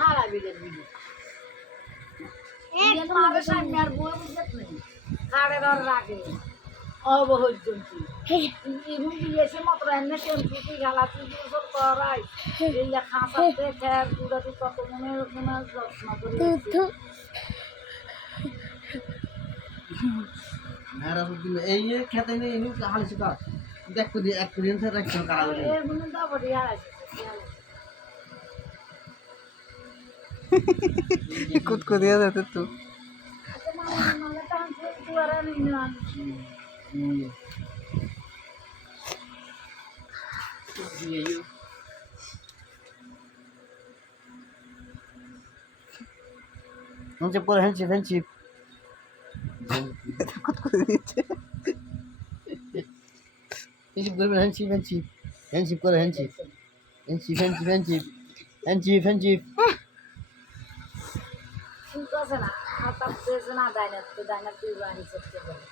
হারাবি দেখবি মারে সামনে আর বই বুঝত নেই খাড়ের আর রাগে অবহর জন্তু ইমু দিয়েছে মাত্র এনে শ্যাম্পুটি গালাতি সব করাই এই খাঁচাতে খেয়ার গুড়াতে কত মনে যত্ন করে এই খেতে নেই হালিছে তো দেখ এক দিন রাখছো কারা এর মনে তো বড়ি হারাইছে कुछ को दिया जाता तो मुझे पूरा हैंडशिप हैंडशिप कुछ को दिया हैंडशिप कर हैंडशिप हैंडशिप हैंडशिप कर हैंडशिप हैंडशिप हैंडशिप हैंडशिप हैंडशिप हैंडशिप ঠিক আছে না হাতাপ দিয়েছে না ডাইনার তুই বাড়ি করতে পারে